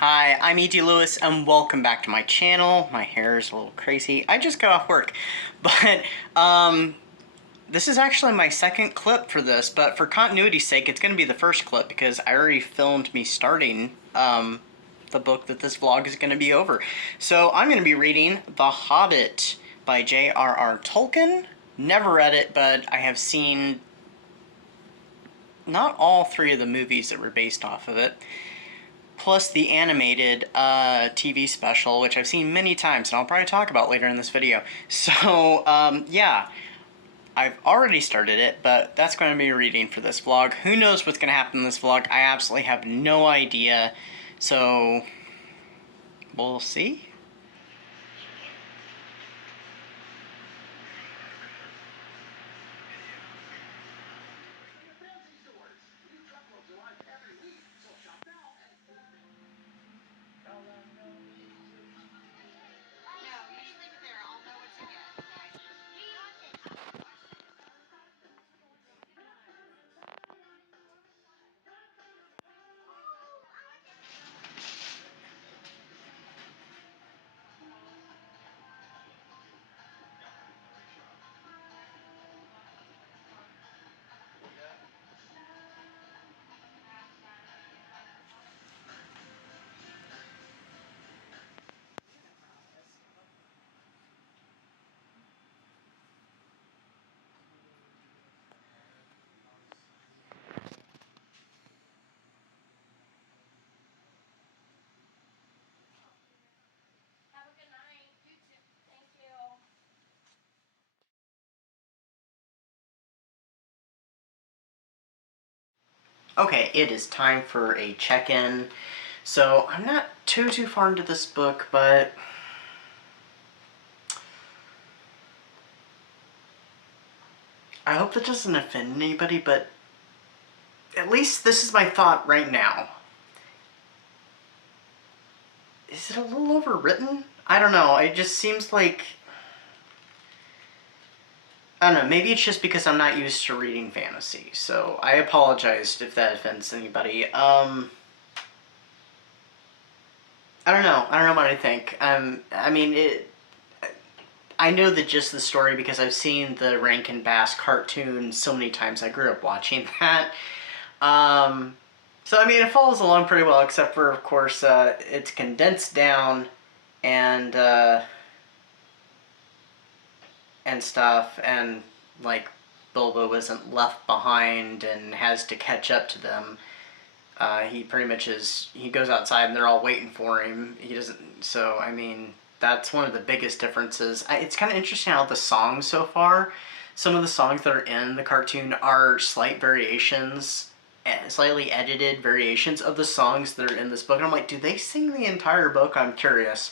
Hi, I'm E.D. Lewis, and welcome back to my channel. My hair is a little crazy. I just got off work, but this is actually my second clip for this, but for continuity's sake, it's going to be the first clip because I already filmed me starting the book that this vlog is going to be over. So I'm going to be reading The Hobbit by J.R.R. Tolkien. Never read it, but I have seen not all three of the movies that were based off of it, plus the animated TV special, which I've seen many times, and I'll probably talk about later in this video. So, yeah, I've already started it, but that's going to be reading for this vlog. Who knows what's going to happen in this vlog? I absolutely have no idea, so we'll see. Okay, it is time for a check-in. So, I'm not too far into this book, but I hope that doesn't offend anybody, but at least this is my thought right now. Is it a little overwritten? I don't know, it just seems like... I don't know, maybe it's just because I'm not used to reading fantasy, so I apologize if that offends anybody. I don't know what I think. I mean, I know the gist of the story because I've seen the Rankin Bass cartoon so many times. I grew up watching that. So, I mean, it follows along pretty well, except for, of course, it's condensed down and stuff, and, like, Bilbo isn't left behind and has to catch up to them. He pretty much he goes outside and they're all waiting for him. He doesn't, so, I mean, that's one of the biggest differences. It's kind of interesting how the songs so far, some of the songs that are in the cartoon are slight variations, slightly edited variations of the songs that are in this book. And I'm like, do they sing the entire book? I'm curious.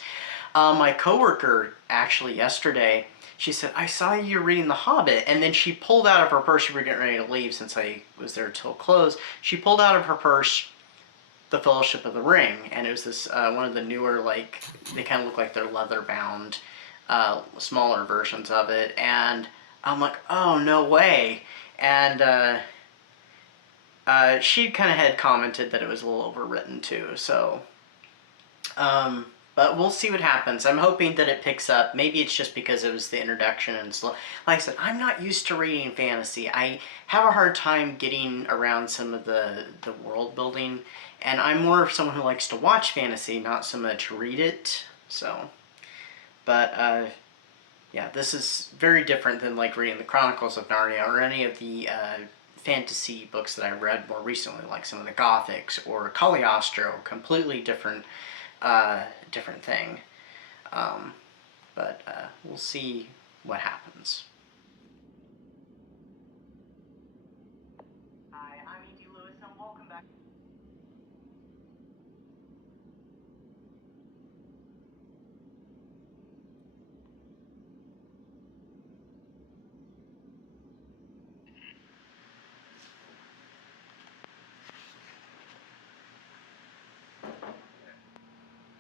My coworker, actually, yesterday, she said, I saw you reading The Hobbit, and then she pulled out of her purse, we were getting ready to leave since I was there till close, she pulled out of her purse The Fellowship of the Ring, and it was this, one of the newer, like, they kind of look like they're leather-bound, smaller versions of it, and I'm like, oh, no way, and, she kind of had commented that it was a little overwritten, too, so, but we'll see what happens. I'm hoping that it picks up. Maybe it's just because it was the introduction and slow. Like I said, I'm not used to reading fantasy. I have a hard time getting around some of the world building, and I'm more of someone who likes to watch fantasy, not so much read it. So, but yeah, this is very different than like reading the Chronicles of Narnia or any of the fantasy books that I read more recently, like some of the Gothics or Cagliostro. Completely different. Different thing. But we'll see what happens. Hi, I'm E.D. Lewis, and welcome back.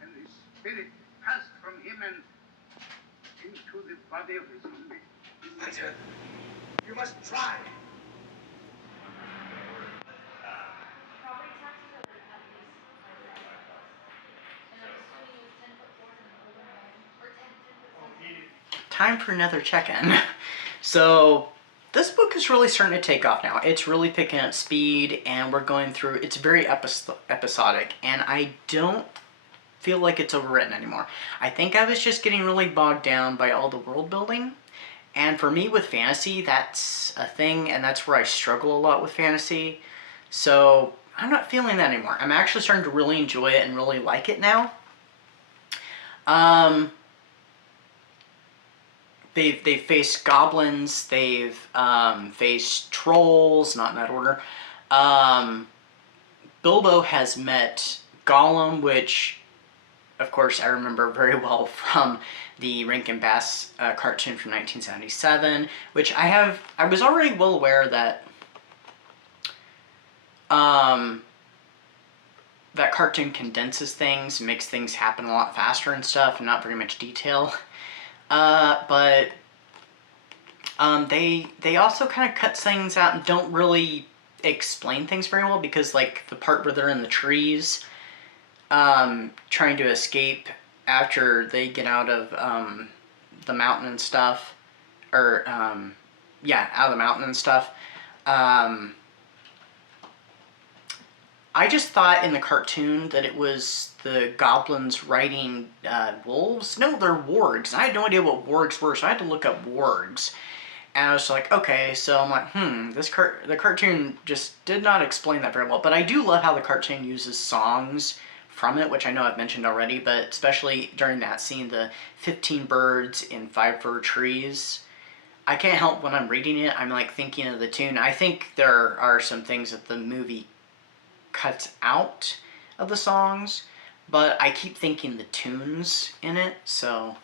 And the spirit passed from him and into the body of his enemy. Hunter, you must try. Property taxes are at least 5%. time for another check-in. So this book is really starting to take off now. It's really picking up speed, and we're going through, it's very episodic, and I don't feel like it's overwritten anymore. I think I was just getting really bogged down by all the world building. And for me with fantasy, that's a thing, and that's where I struggle a lot with fantasy. So I'm not feeling that anymore. I'm actually starting to really enjoy it and really like it now. They've faced goblins, they've faced trolls, not in that order. Bilbo has met Gollum, which, of course, I remember very well from the Rankin Bass cartoon from 1977, which I was already well aware that that cartoon condenses things, makes things happen a lot faster and stuff, and not very much detail. But they also kind of cut things out and don't really explain things very well, because like the part where they're in the trees trying to escape after they get out of the mountain and stuff, or yeah, out of the mountain and stuff. I just thought in the cartoon that it was the goblins riding wolves. No, they're wargs. I had no idea what wargs were, so I had to look up wargs. And I was like, okay, so I'm like, the cartoon just did not explain that very well. But I do love how the cartoon uses songs from it, which I know I've mentioned already, but especially during that scene, the 15 birds in 5 fir trees. I can't help when I'm reading it, I'm like thinking of the tune. I think there are some things that the movie cuts out of the songs, but I keep thinking the tunes in it, so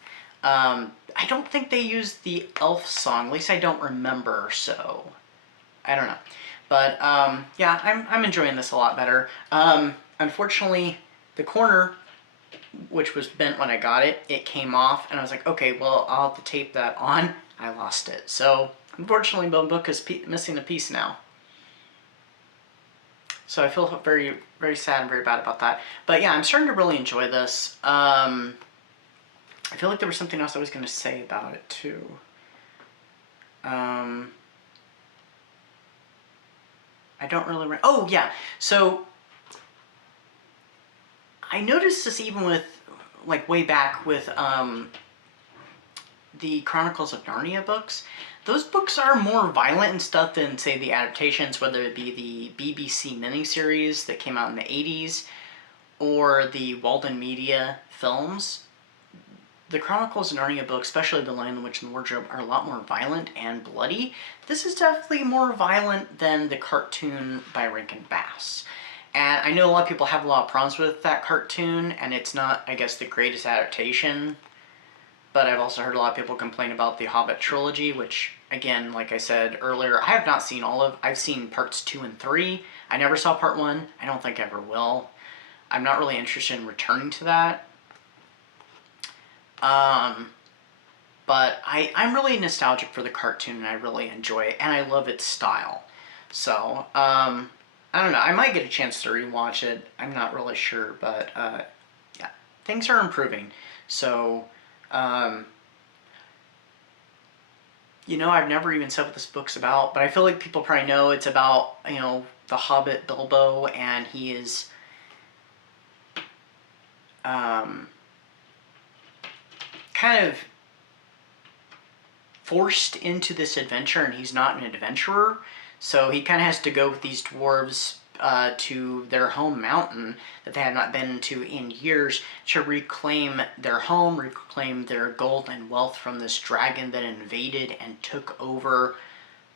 I don't think they used the elf song, at least I don't remember, so I don't know. But yeah, I'm enjoying this a lot better. Unfortunately, the corner, which was bent when I got it, it came off, and I was like, okay, well, I'll have to tape that on. I lost it. So unfortunately, the book is missing a piece now. So I feel very, very sad and very bad about that. But yeah, I'm starting to really enjoy this. I feel like there was something else I was going to say about it too. I don't really... Oh yeah, so I noticed this even with, like, way back with the Chronicles of Narnia books. Those books are more violent and stuff than, say, the adaptations, whether it be the BBC miniseries that came out in the 80s or the Walden Media films. The Chronicles of Narnia books, especially The Lion, the Witch, and the Wardrobe, are a lot more violent and bloody. This is definitely more violent than the cartoon by Rankin Bass. And I know a lot of people have a lot of problems with that cartoon, and it's not, I guess, the greatest adaptation. But I've also heard a lot of people complain about the Hobbit trilogy, which, again, like I said earlier, I have not seen all of. I've seen parts 2 and 3. I never saw part 1. I don't think I ever will. I'm not really interested in returning to that. But I'm really nostalgic for the cartoon, and I really enjoy it, and I love its style. So, I don't know. I might get a chance to rewatch it. I'm not really sure, but yeah, things are improving. So, you know, I've never even said what this book's about, but I feel like people probably know it's about, you know, the Hobbit Bilbo, and he is kind of forced into this adventure, and he's not an adventurer, so he kind of has to go with these dwarves to their home mountain that they have not been to in years to reclaim their home, reclaim their gold and wealth from this dragon that invaded and took over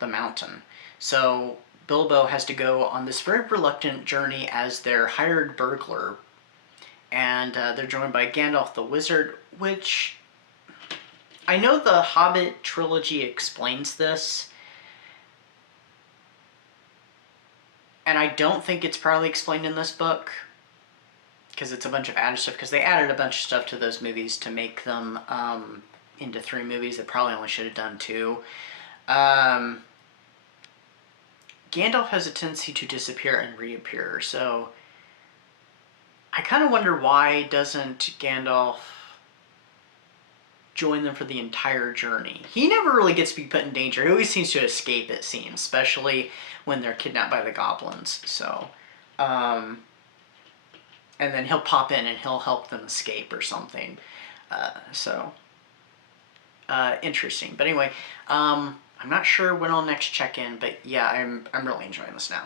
the mountain. So Bilbo has to go on this very reluctant journey as their hired burglar, and they're joined by Gandalf the Wizard, which I know the Hobbit trilogy explains this, and I don't think it's probably explained in this book, because it's a bunch of added stuff, because they added a bunch of stuff to those movies to make them into 3 movies. They probably only should have done 2. Gandalf has a tendency to disappear and reappear, so I kind of wonder, why doesn't Gandalf join them for the entire journey. He never really gets to be put in danger. He always seems to escape, it seems, especially when they're kidnapped by the goblins. So, and then he'll pop in and he'll help them escape or something. Interesting. But anyway, I'm not sure when I'll next check in, but yeah, I'm really enjoying this now.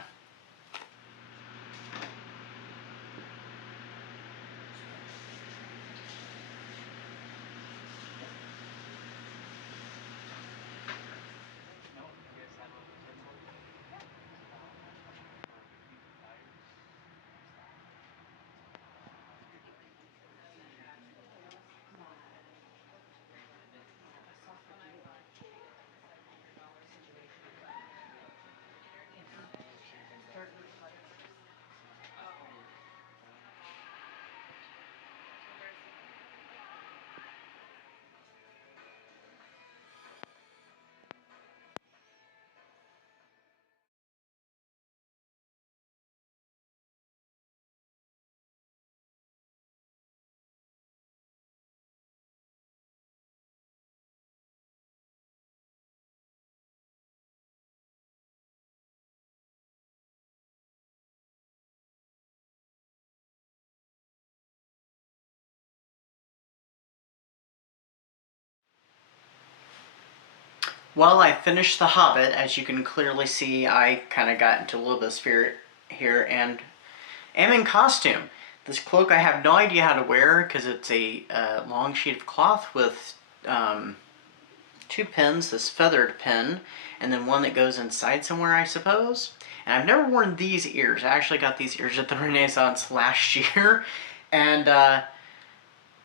Well, I finished The Hobbit. As you can clearly see, I kind of got into a little bit of spirit here and am in costume. This cloak I have no idea how to wear because it's a long sheet of cloth with 2 pins, this feathered pin, and then one that goes inside somewhere, I suppose. And I've never worn these ears. I actually got these ears at the Renaissance last year. And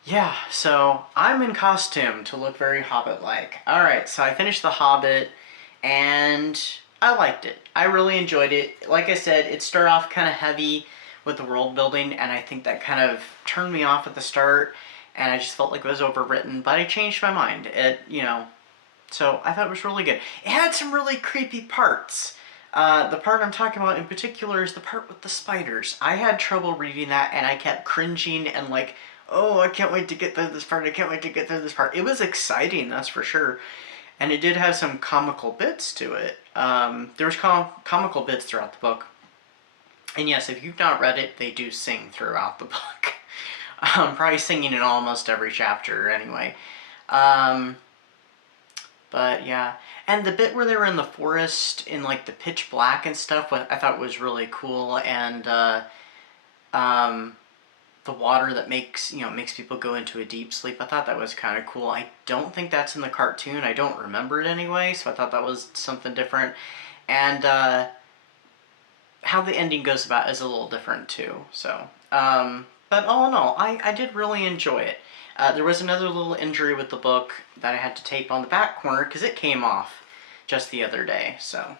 yeah, so I'm in costume to look very Hobbit-like. Alright, so I finished The Hobbit, and I liked it. I really enjoyed it. Like I said, it started off kind of heavy with the world building, and I think that kind of turned me off at the start, and I just felt like it was overwritten, but I changed my mind. So I thought it was really good. It had some really creepy parts. The part I'm talking about in particular is the part with the spiders. I had trouble reading that, and I kept cringing and like, oh, I can't wait to get through this part, I can't wait to get through this part. It was exciting, that's for sure. And it did have some comical bits to it. There was comical bits throughout the book. And yes, if you've not read it, they do sing throughout the book. Probably singing in almost every chapter anyway. But yeah, and the bit where they were in the forest in like the pitch black and stuff, I thought was really cool. And the water that makes people go into a deep sleep, I thought that was kind of cool. I don't think that's in the cartoon. I don't remember it anyway, so I thought that was something different. And how the ending goes about is a little different too. So, but all in all, I did really enjoy it. There was another little injury with the book that I had to tape on the back corner because it came off just the other day. So,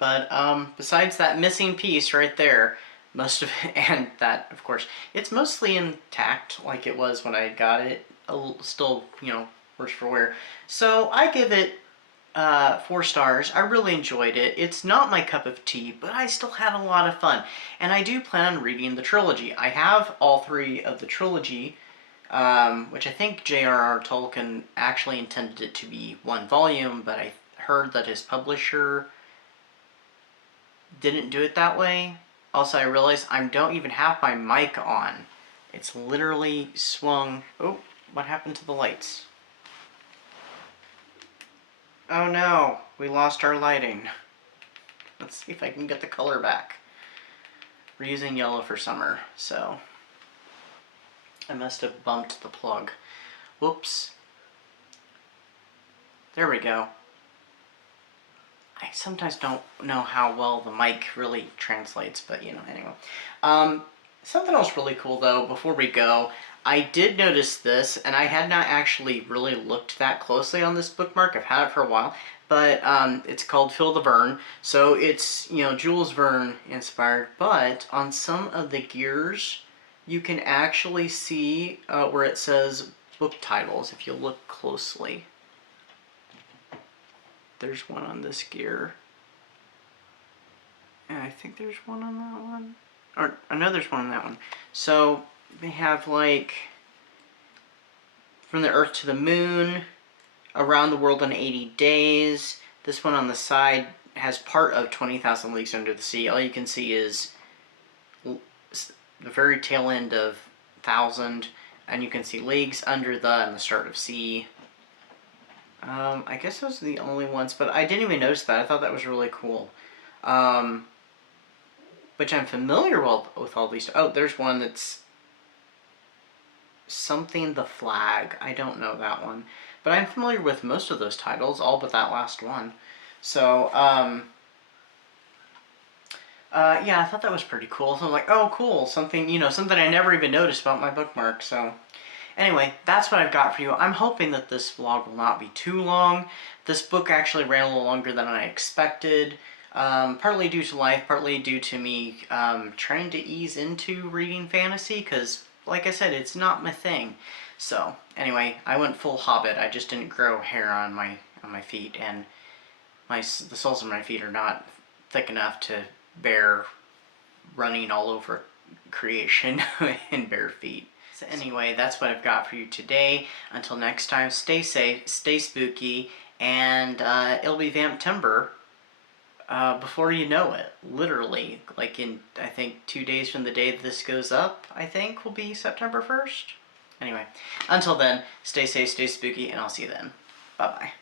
but besides that missing piece right there, most of it, and that, of course, it's mostly intact like it was when I got it. Still, worse for wear. So I give it 4 stars. I really enjoyed it. It's not my cup of tea, but I still had a lot of fun. And I do plan on reading the trilogy. I have all 3 of the trilogy, which I think J.R.R. Tolkien actually intended it to be 1 volume, but I heard that his publisher didn't do it that way. Also, I realized I don't even have my mic on. It's literally swung... Oh, what happened to the lights? Oh no, we lost our lighting. Let's see if I can get the color back. We're using yellow for summer, so I must have bumped the plug. Whoops. There we go. I sometimes don't know how well the mic really translates, but anyway. Something else really cool though, before we go, I did notice this, and I had not actually really looked that closely on this bookmark. I've had it for a while, but it's called Feel the Verne. So it's, Jules Verne inspired, but on some of the gears, you can actually see where it says book titles if you look closely. There's one on this gear. And I think there's one on that one. Or, I know there's one on that one. So, they have like From the Earth to the Moon, Around the World in 80 Days. This one on the side has part of 20,000 Leagues Under the Sea. All you can see is the very tail end of 1,000, and you can see Leagues Under the and the start of Sea. I guess those are the only ones, but I didn't even notice that. I thought that was really cool. Which I'm familiar with all these. Oh, there's one that's something the Flag. I don't know that one. But I'm familiar with most of those titles, all but that last one. So, yeah, I thought that was pretty cool. So I'm like, oh, cool. Something, you know, something I never even noticed about my bookmark. So, anyway, that's what I've got for you. I'm hoping that this vlog will not be too long. This book actually ran a little longer than I expected. Partly due to life, partly due to me trying to ease into reading fantasy, because, like I said, it's not my thing. So, anyway, I went full Hobbit. I just didn't grow hair on my feet, and the soles of my feet are not thick enough to bear running all over creation in bare feet. So anyway, that's what I've got for you today. Until next time, stay safe, stay spooky, and it'll be Vamptember before you know it. Literally, like in, I think, 2 days from the day this goes up, I think will be September 1st. Anyway, until then, stay safe, stay spooky, and I'll see you then. Bye-bye.